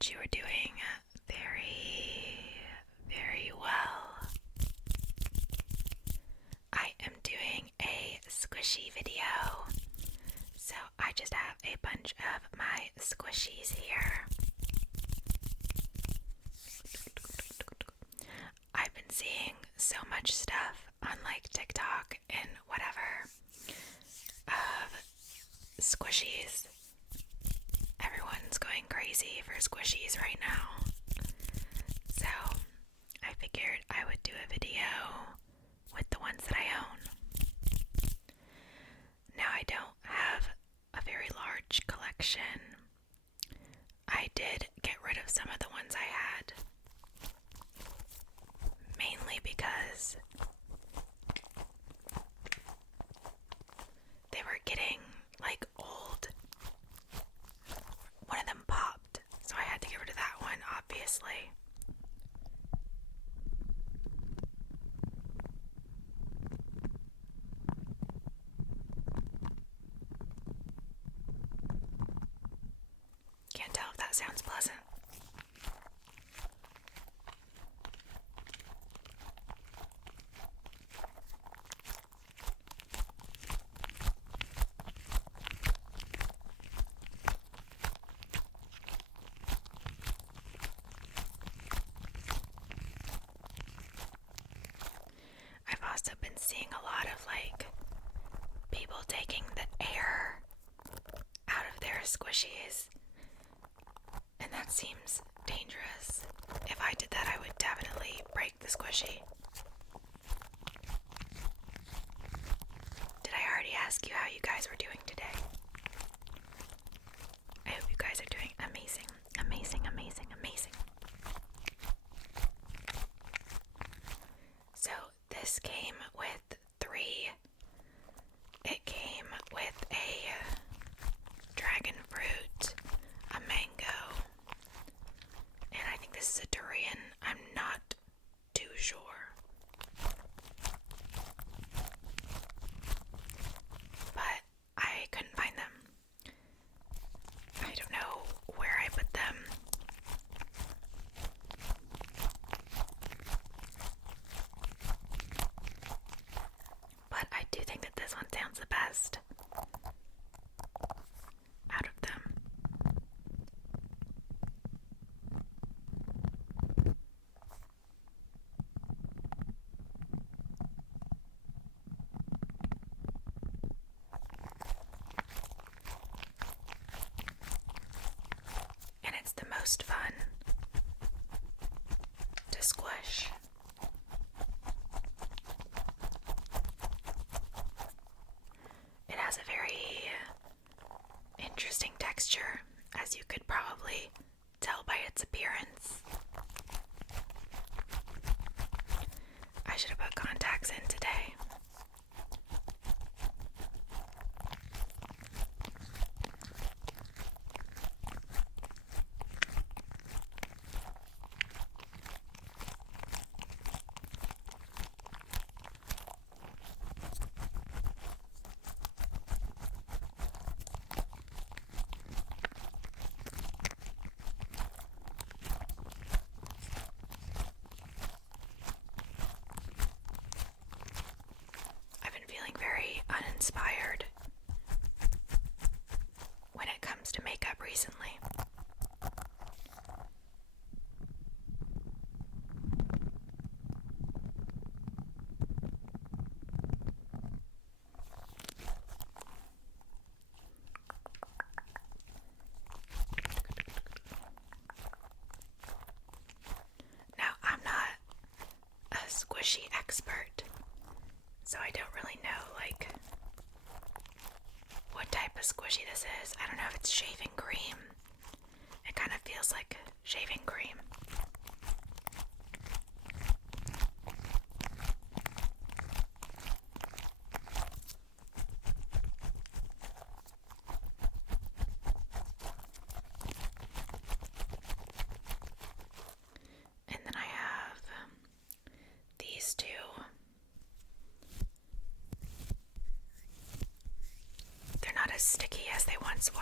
that you are doing very, very well. I am doing a squishy video, so I just have a bunch of my squishies here. I've been seeing so much stuff on like TikTok and whatever of squishies. Everyone's going crazy for squishies right now. So I figured I would do a video with the ones that I own. Now I don't have a very large collection. I did get rid of some of the ones I had, mainly because they were getting like old. One of them popped, so I had to get rid of that one, obviously. Can't tell if that sounds pleasant. I've also been seeing a lot of like people taking the air out of their squishies, and that seems dangerous. If I did that, I would definitely break the squishy. Did I already ask you how you guys were doing today? I hope you guys are doing amazing, amazing, amazing, amazing. So this came with 3. It came with a dragon fruit, a mango, and I think this is a durian. I'm not too sure. But I couldn't find them. I don't know where I put them. But I do think that this one sounds the best out of them. And it's the most fun to squish. It has a very interesting texture, as you could probably tell by its appearance. I should have put contacts in today. Very uninspired when it comes to makeup recently. Now, I'm not a squishy expert, so I don't really know like what type of squishy this is. I don't know if it's shaving cream. It kind of feels like shaving cream. And then I have these two. They're not as sticky as they once were.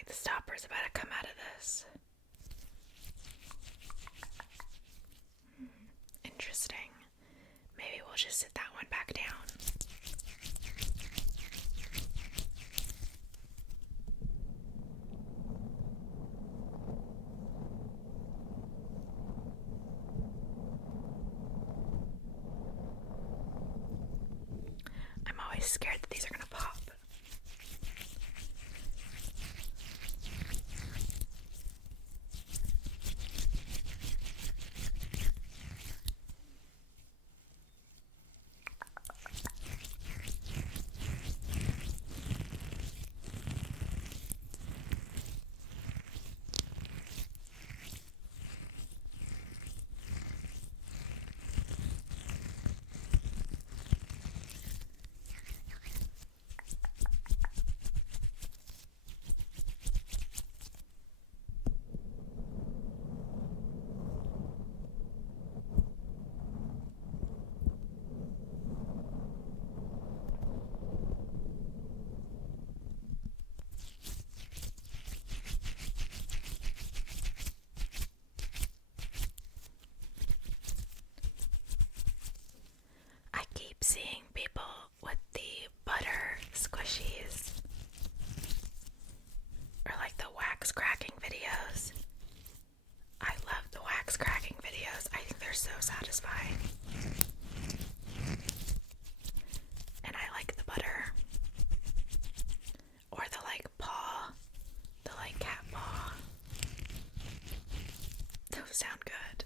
like the stopper's about to come out of this. Interesting. Maybe we'll just sit that one back down. I'm always scared that these are going to pop. Seeing people with the butter squishies or like the wax cracking videos. I love the wax cracking videos. I think they're so satisfying. And I like the butter. Or the like paw. The like cat paw. Those sound good.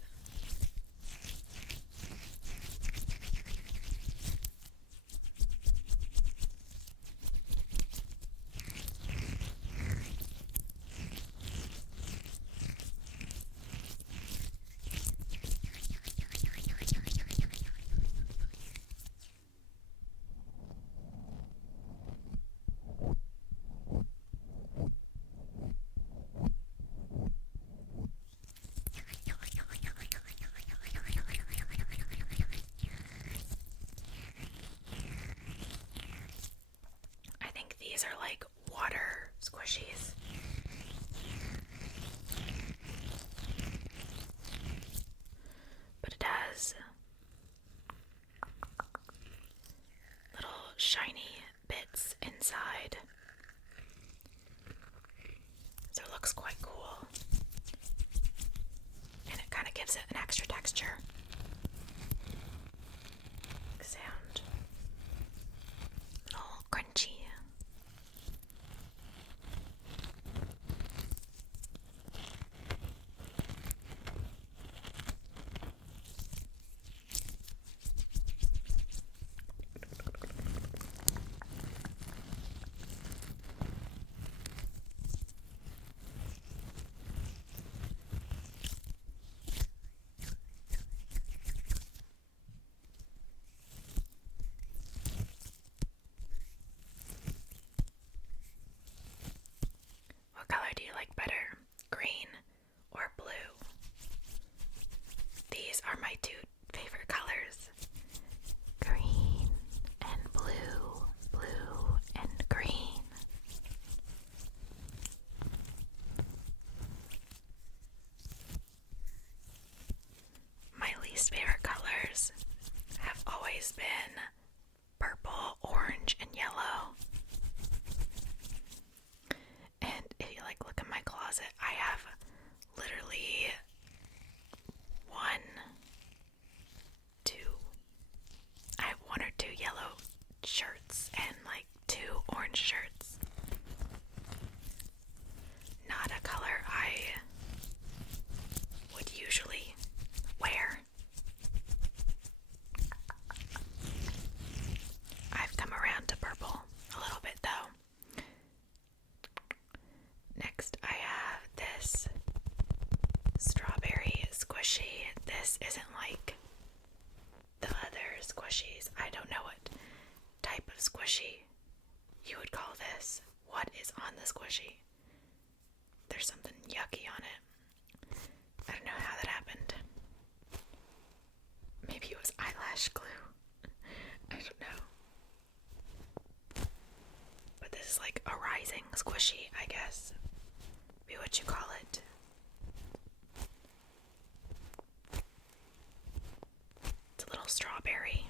These are like water squishies. But it has little shiny bits inside. So it looks quite cool. And it kind of gives it an extra texture. Sound. A little crunchy. What color do you like better? Green or blue? These are my two favorite colors. Green and blue, blue and green. My least favorite colors have always been purple, orange, and yellow. And if you look in my closet, I have literally I have one or two yellow shirts and two orange shirts. Not a color I would usually wear. I've come around to purple a little bit though. Next I have this strawberry squishy. This isn't like the other squishies. I don't know what type of squishy you would call this. What is on the squishy? There's something yucky on it. I don't know how that happened. Maybe it was eyelash glue. I don't know. But this is like a rising squishy, I guess. be what you call it. It's a little strawberry.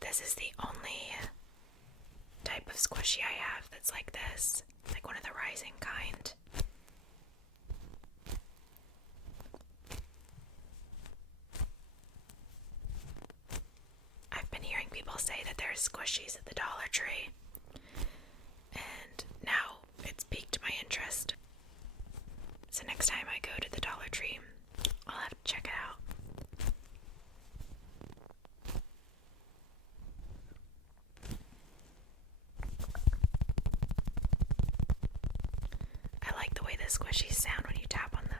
This is the only type of squishy I have that's like this, like one of the rising kind. I've been hearing people say that there's squishies at the Dollar Tree, and now it's piqued my interest. So next time I go to the Dollar Tree, I'll have to check it out. I like the way the squishies sound when you tap on them.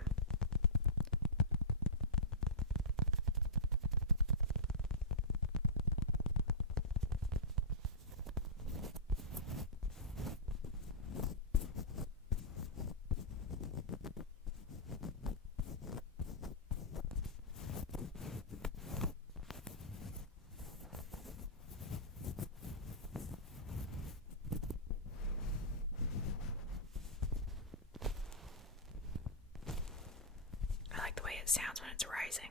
I like the way it sounds when it's rising.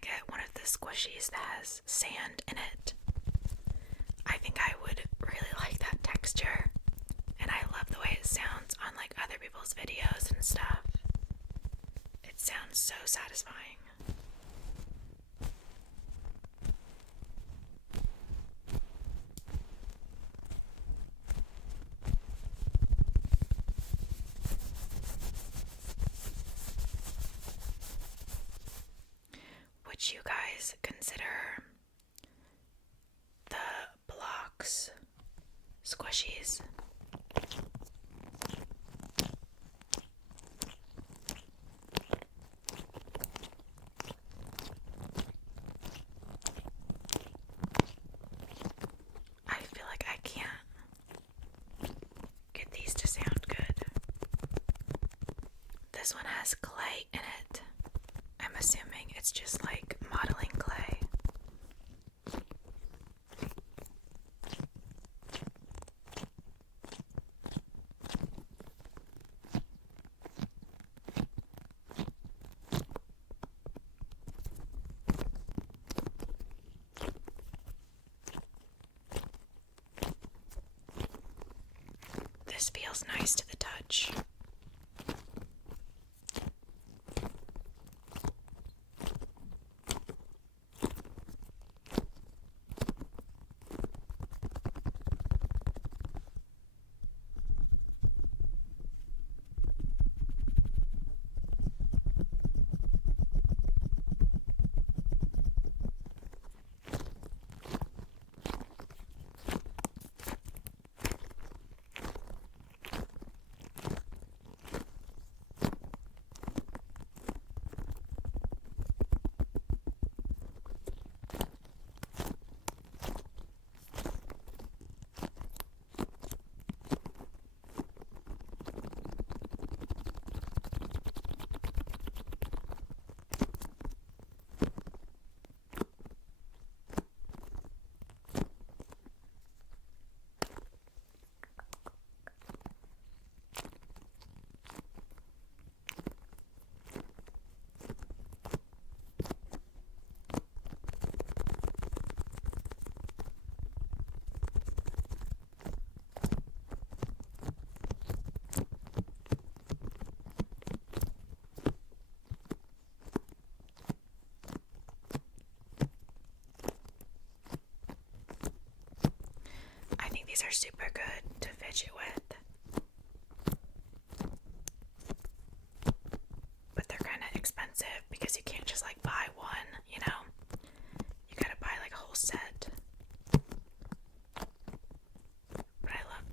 Get one of the squishies that has sand in it. I think I would really like that texture, and I love the way it sounds on like other people's videos and stuff. It sounds so satisfying. Would you guys consider the blocks squishies? I feel like I can't get these to sound good. This one has clay in it. I'm assuming it's just like modeling clay. This feels nice to the touch. These are super good to fidget with. But they're kind of expensive because you can't just like buy one, you know? You gotta buy like a whole set. But I love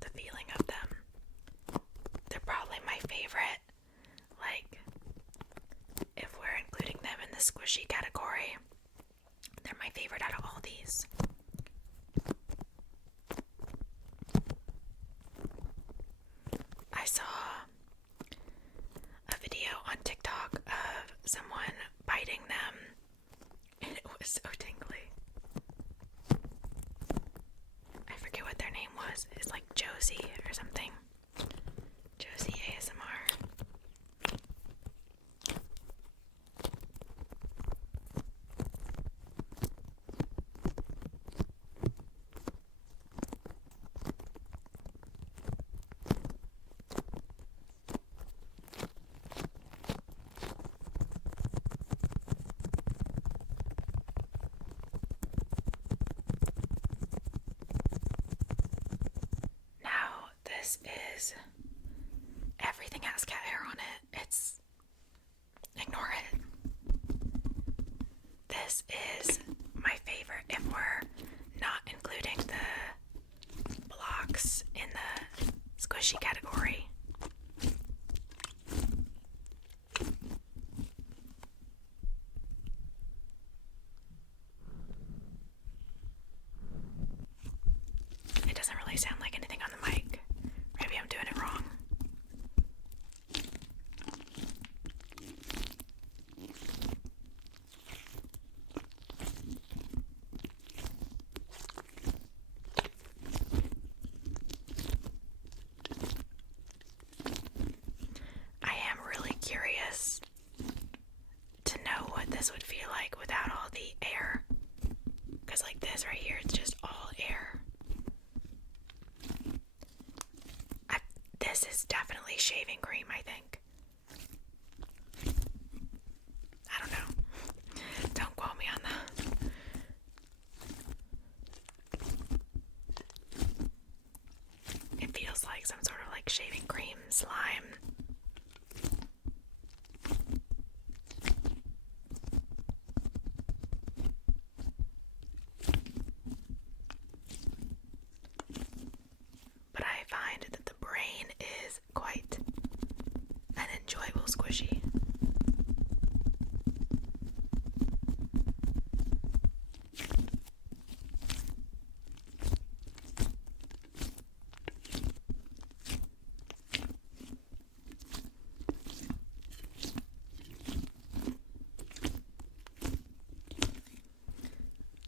the feeling of them. They're probably my favorite. Like, if we're including them in the squishy category, they're my favorite out of all these. I saw a video on TikTok of someone biting them, and it was so tingly. I forget what their name was. It's like Josie or something. Josie ASMR. Now, this is, everything has cat hair on it. It's, ignore it. This is my favorite if we're not including the blocks in the squishy category. It doesn't really sound like anything on the mic. Maybe I'm doing it wrong. I am really curious to know what this would feel like without all the air. Because like this right here, it's just all air. This is definitely shaving cream, I think. I don't know. Don't quote me on that. It feels like some sort of like shaving cream slime. But I find that the brain is quite an enjoyable squishy.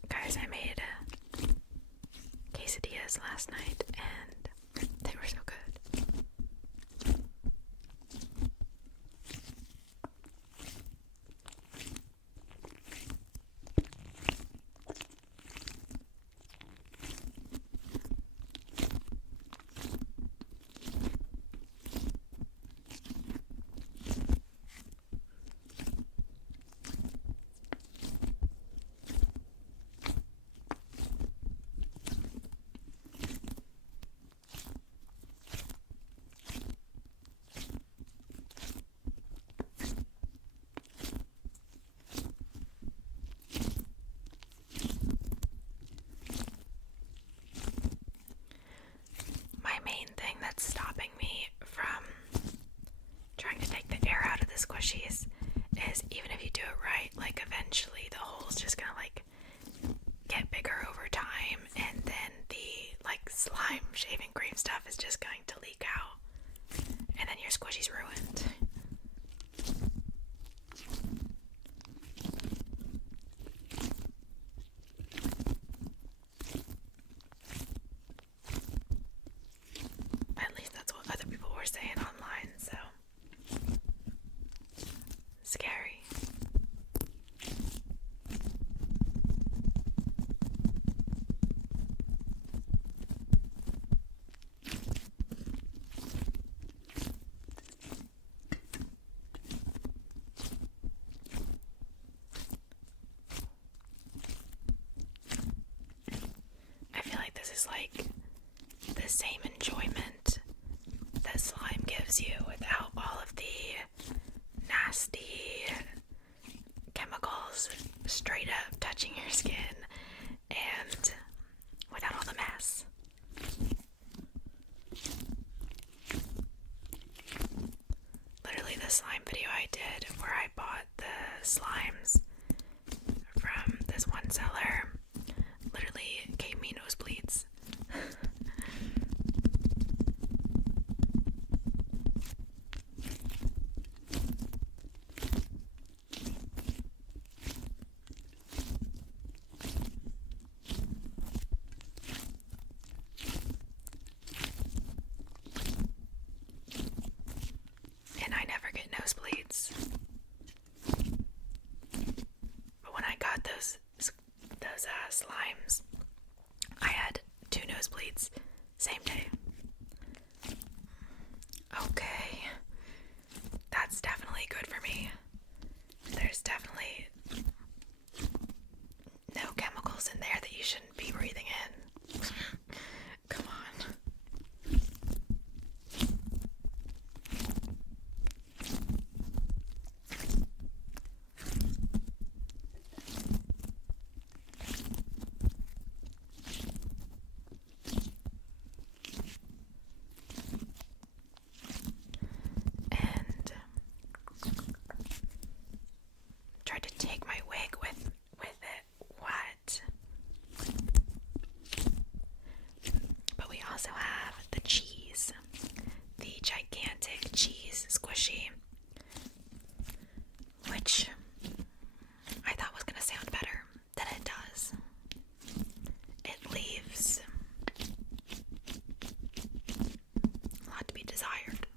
Guys, I made quesadillas last night and they were so good. My main thing that's stopping me from trying to take the air out of the squishies is even if you do it right, like eventually the hole's just gonna like get bigger over time, and then the like slime shaving cream stuff is just going to leak out, and then your squishy's ruined. At least that's what other people were saying online, so same enjoyment that slime gives you without all of the nasty chemicals straight up touching your skin and without all the mess. Literally the slime video I did where I bought the slimes from this one seller literally gave me nosebleeds. And I never get nosebleeds. But when I got those slimes, I had 2 nosebleeds same day. Okay, that's definitely good for me. There's definitely no chemicals in there that you shouldn't be breathing in. Come on. And tried to take my wig with it. What? But we also have the cheese, the gigantic cheese squishy, which I thought was going to sound better than it does. It leaves a lot to be desired.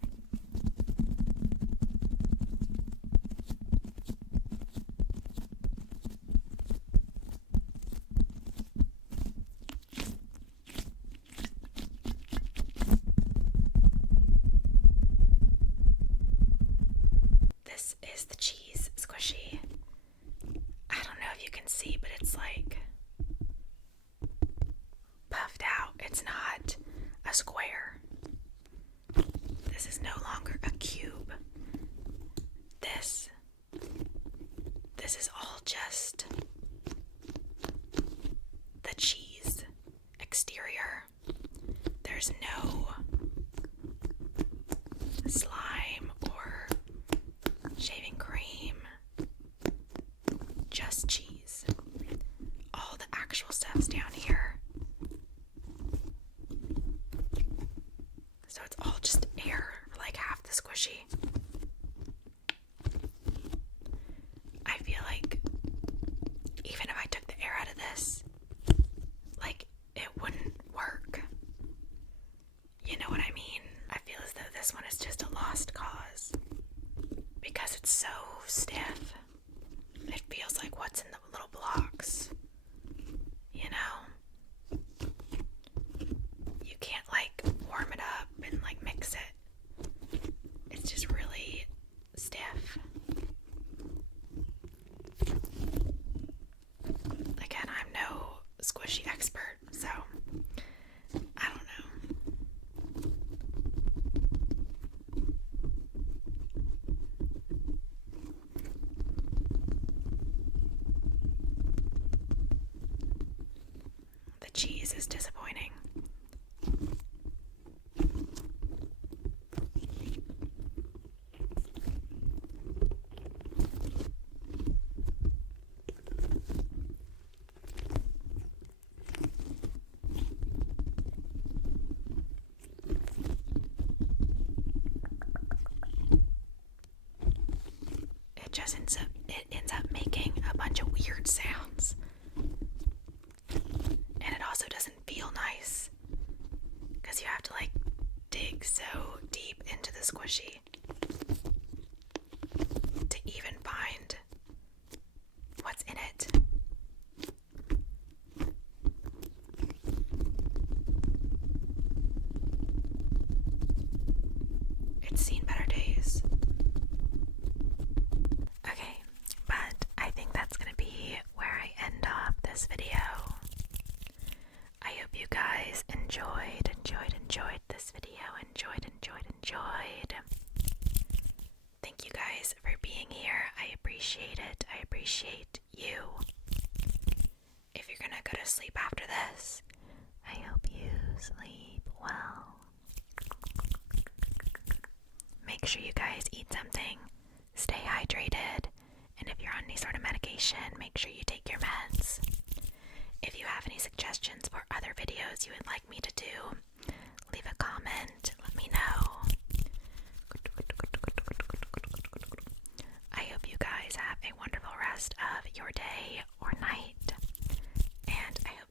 This is the cheese squishy. I don't know if you can see, but it's like puffed out. It's not a square. This is no longer a cube. This is all just the cheese exterior. There's no slime or shaving cream, just cheese. All the actual stuff's down here. So it's all just air, like half the squishy. I feel like even if I took the air out of this, like, it wouldn't work. You know what I mean? I feel as though this one is just a lost cause because it's so stiff. It feels like what's in the little blocks, you know? You can't like warm it up and like mix it. It's just really stiff. Again, I'm no squishy expert, so I don't know. The cheese is disappointing. It ends up making a bunch of weird sounds. And it also doesn't feel nice because you have to like dig so deep into the squishy to even find what's in it. It's seen better days. Okay, but I think that's gonna be where I end off this video. I hope you guys enjoyed. thank you guys for being here. I appreciate it. I appreciate you. If you're gonna go to sleep after this, I hope you sleep well. Make sure you guys eat something, stay hydrated, and if you're on any sort of medication, make sure you take your meds. If you have any suggestions for other videos you would like me to do, leave a comment, let me know. I hope you guys have a wonderful rest of your day or night, and I hope